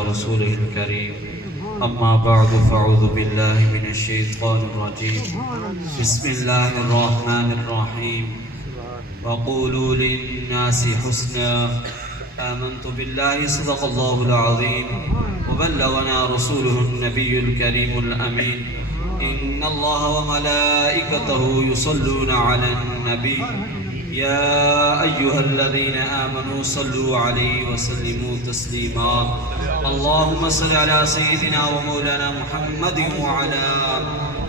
رسوله الكريم أما بعد فأعوذ بالله من الشيطان الرجيم بسم الله الرحمن الرحيم وقولوا للناس حسنا آمنت بالله صدق الله العظيم وبلغنا رسوله النبي الكريم الأمين إن الله وملائكته يصلون على النبي يا أيها الذين آمنوا صلوا عليه وسلموا تسليما اللهم صل على سيدنا ومولانا محمد وعلى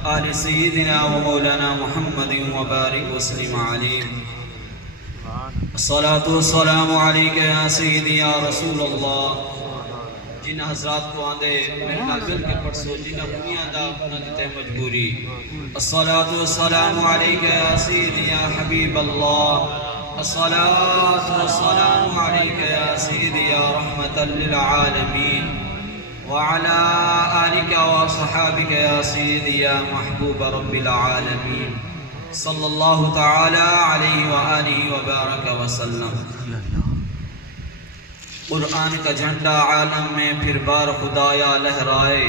آل سيدنا ومولانا محمد وبارك وسلم عليه الصلاة والسلام عليك يا سيدي يا رسول الله جن حضرات کو آندے میرے نال مل کے پڑھ سو جنہ دنیا دا نہ تے مجبوری الصلاة والسلام عليك يا سيدي يا حبيب الله الصلاة والسلام عليك يا سيدي يا رحمة للعالمين وعلى آلك وصحابك يا سيدي يا محبوب رب العالمين صلى الله تعالى عليه وآله وبارك وسلم قرآن کا جھنڈا عالم میں پھر بار خدایا لہرائے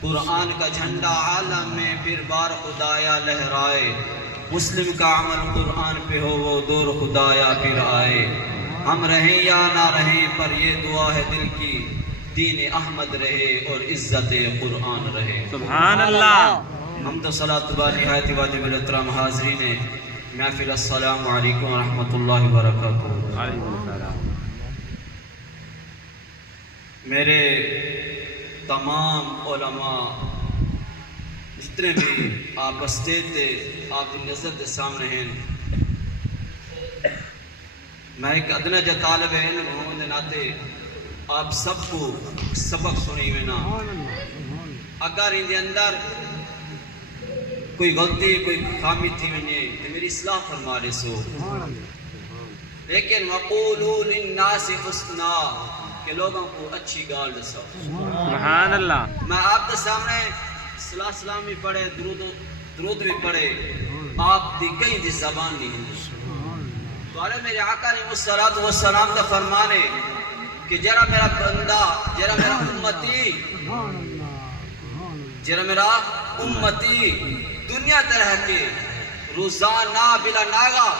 قرآن کا جھنڈا عالم میں پھر بار خدایا لہرائے مسلم کا عمل قرآن پہ ہو وہ دور خدایا پھر آئے ہم رہیں یا نہ رہیں پر یہ دعا ہے دل کی دین احمد رہے اور عزت قرآن رہے سبحان اللہ حمد و صلاۃ و نہایت واجب الاحترام حاضرین محفل السلام علیکم ورحمۃ اللہ وبرکاتہ میرے تمام علماء جتنے بھی آپ اسٹیج تے آپ کی نظر کے سامنے ہیں میں ایک ادنا جا طالب علم ہوں دے ناتے آپ سب کو سبق سنی وینا اگر ان دے اندر کوئی غلطی کوئی خامی تھی وینے تو میری اصلاح فرما رہے سو لیکن وقولوا للناس حسنا کہ لوگوں کو اچھی گال دسو سبحان اللہ میں آپ کے سامنے صلاح سلام بھی پڑھے درود بھی پڑھے آپ دی کئی دی زبان نہیں ہوں تو علیہ میرے آقا علیہ السلام کا فرمانے کہ جرا میرا بندہ جرا میرا امتی دنیا طرح کے روزانہ بلا ناغا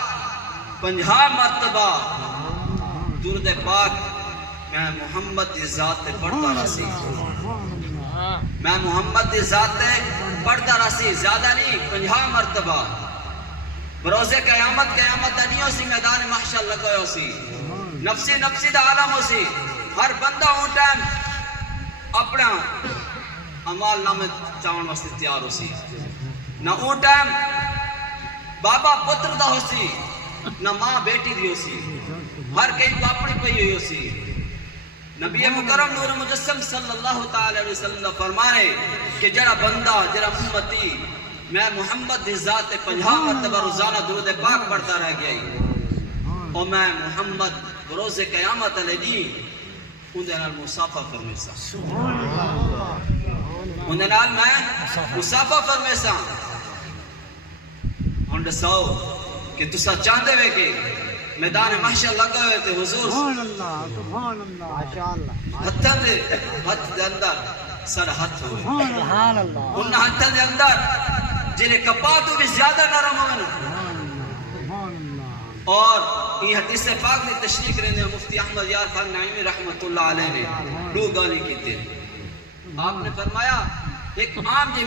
50 مرتبہ درود پاک میں محمد دی ذات تے پڑھتا رسی میں محمد دی ذات تے پڑھتا رسی زیادہ نہیں 50 مرتبہ بروز قیامت دنیوں سی میدان محشر لگوئے ہو سی نفسی دا عالم ہو سی ہر بندہ ہوں ٹائم اپنا عمال نامے چاون واسطے تیار ہو سی نہ اون ٹائم بابا پتر دا ہو سی نہ ماں بیٹی دی ہو سی ہر کہیں کو اپنی پئی ہوئی ہو سی نبی مکرم نور مجسم صلی اللہ تعالی علیہ وسلم فرمانے کہ جڑا بندہ جڑا امتی میں محمد دی ذات 50 مرتبہ روزانہ درود پاک پڑھتا رہ گیا اور میں محمد بروز قیامت علیہ دین اندھے نال مصافہ فرمیسا اندھے نال میں مصافہ فرمیسا ہنڈ ساؤ کہ تسا چاندے وے کہ میدان محشر لگا ہوئے تھے حضور سبحان اللہ ماشاءاللہ ہتھاں دے ہتھ دے اندر سر ہتھ ہوئے سبحان اللہ انہاں ہتھاں دے اندر جنہیں کپاتو بھی زیادہ نرم ہوئے اور یہ حدیث پاک نے تشریح کرنے مفتی احمد یار خان نعیمی رحمت اللہ علیہ نے دو گالی کی تھے آپ نے فرمایا ایک عام جی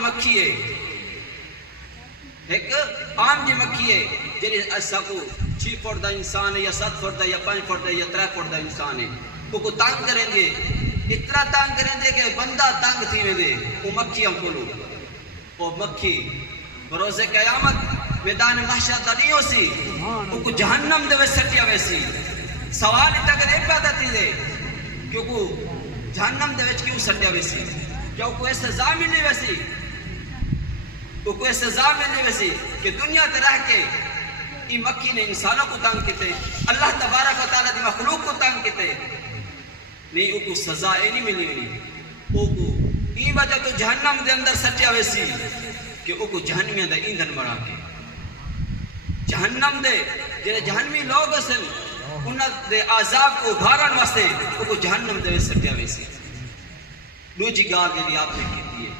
مکھی ہے جنہیں ایسا کو 6 فٹ دا انسان ہے یا 7 فٹ دا یا 5 فٹ دا یا 3 فٹ دا انسان ہے وہ کو تانگ کریں گے اتنا تانگ کریں گے کہ بندہ تانگ تھی میں دے وہ مکھی ہم کو لو وہ مکھی بروز قیامت میدان محشر دا نہیں ہو سی وہ کو جہنم دے وے سٹیا ویسی سوال تک نہیں پیدا تھی دے کیونکہ جہنم دے وچ کیوں سٹیا ویسی کیا وہ کوئی سزا ملی ویسی وہ کوئی سزا ملی ویسی کہ دنیا تے رہ کے یہ مکھی نے انسانوں کو تانگ کیتے اللہ تبارک و تعالی دی مخلوق کو تانگ کیتے نہیں وہ کو سزا نہیں ملی وہ کو یہ وجہ تو جہنم دے اندر سٹیا ویسی کہ وہ کو جہنمیاں دا ایندھن بنا کے جہنم دے جہنمی لوگ اصل انہاں دے عذاب کو ابھارن واسطے کو جہنم دے سٹیا ویسی دوجی گال جی آپ نے کی ہے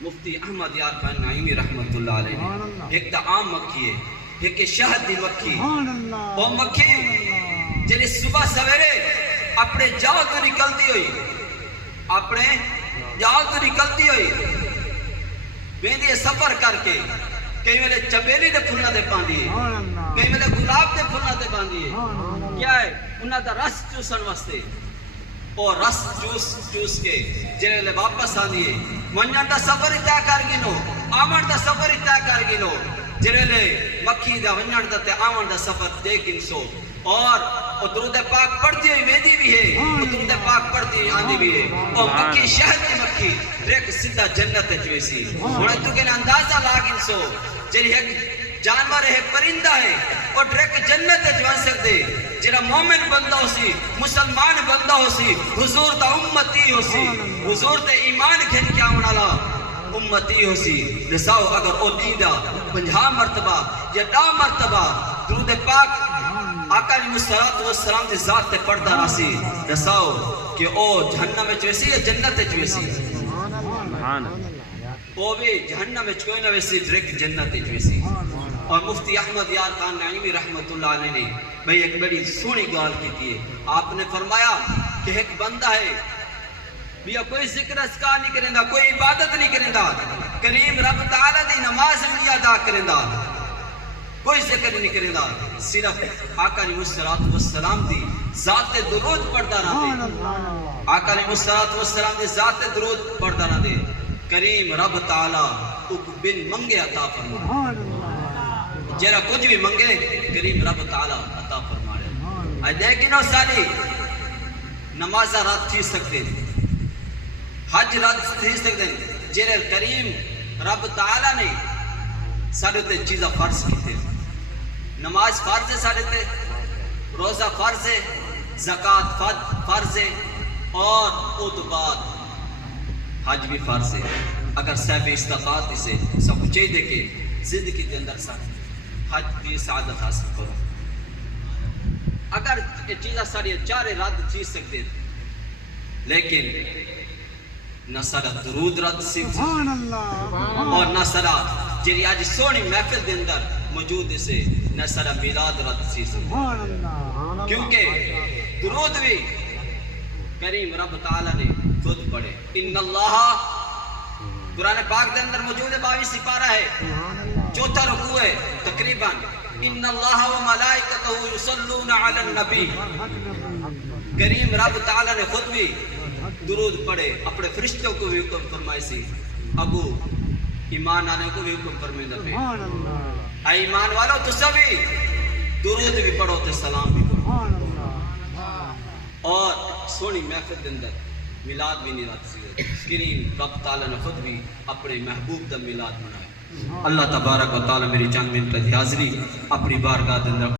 مفتی احمد یار خان نعیمی رحمت اللہ علیہ نے ایک تا عام مکھی ہے ایک شہد دی مکھی وہ مکھی جلی صبح سویرے اپنے جاؤ تو نکلتی ہوئی اپنے جاؤ تو نکلتی ہوئی بیندی سفر کر کے کئی میں چبیلی دے پھلنا دے پاندی ہے کئی میں گلاب دے پھلنا دے پاندی ہے کیا ہے انہاں دا رس چوسن واسطے اور رس چوس کے جنہیں لے واپس آنی ہے منجن دا سفر اتیا کر گنو آمن دا سفر اتیا کر گنو جنہیں لے مکھی دا منجن دا تے آمن دا سفر دے گن سو اور درود پاک پڑھتی ہوئی ویدی بھی ہے اور درود پاک پڑھتی ہوئی آندھی بھی ہے اور مکھی شہد کی مکھی ریک سدھا جنت جویسی ہونے تو کہ اندازہ لاگن سو جنہیں ایک جانور ہے پرندہ ہے اور ڈریک جنت جوان سکتے جنہ مومن بندہ ہو سی مسلمان بندہ ہو سی حضور دا امتی ہو سی حضور دے ایمان گھن کیا منالا امتی ہو سی رساؤ اگر او دیدہ 50 مرتبہ یا 10 مرتبہ درود پاک آقا علیہ السلام دے ذات تے پڑھتا راسی رساؤ کہ او جہنم میں چویسی یا جنت چویسی او بھی جہنم میں چوئی نہ ویسی ڈریک جنت چویسی اور مفتی احمد یار خان نعیمی رحمت اللہ علیہ نے بھئی ایک بڑی سونی گال کی ہے آپ نے فرمایا کہ ایک بندہ ہے بیا کوئی ذکر اسکار نہیں کریں دا کوئی عبادت نہیں کریں دا کریم رب تعالیٰ دی نماز نہیں ادا کریں دا کوئی ذکر نہیں کریں دا صرف آقا علیہ السلام دی ذات درود پڑھتا نہ دے آقا علیہ السلام دی ذات درود پڑھتا نہ دے کریم رب تعالیٰ بن منگے عطا فرمائے جیرا کچھ بھی منگے کریم رب تعالیٰ عطا فرمائے آج دیکھیں ساری نمازہ رات تھی سکتے حج رات تھی سکتے جیرے کریم رب تعالیٰ نے سارے تے چیزہ فرض کی تھے نماز فرض ہے سارے تے روزہ فرض ہے زکاة فرض ہے اور او بعد حج بھی فرض ہے اگر صاحب استطاعت اسے سب کچھ دے کے زندگی کے اندر ساتھ حج کی سعادت حاصل کرو اگر یہ چیزیں ساری چارے رد چیز سکتے لیکن نہ سارا درود رد سکتے اور نہ سارا جری آج سونی محفل دے اندر موجود اسے نہ سارا میلاد رد سی سکتے کیونکہ درود بھی کریم رب تعالیٰ نے خود پڑھے ان اللہ قرآن پاک دے اندر موجود ہے 22 سپارہ ہے چوتھا رکوع ہے تقریباً ان اللہ و ملائکتہ یصلون علی النبی کریم رب تعالیٰ نے خود بھی درود پڑھے اپنے فرشتوں کو بھی حکم فرمائے سی ابو ایمان آنے کو بھی حکم فرمائے دے اے ایمان والو تو سبھی درود بھی پڑھو تے سلام بھی پڑھو اور سونی محفل اندر میلاد بھی نہیں رات سی کریم رب تعالیٰ نے خود بھی اپنے محبوب دا میلاد منائے اللہ تبارک و تعالیٰ میری چند منٹ کی حاضری اپنی بارگاہ اندر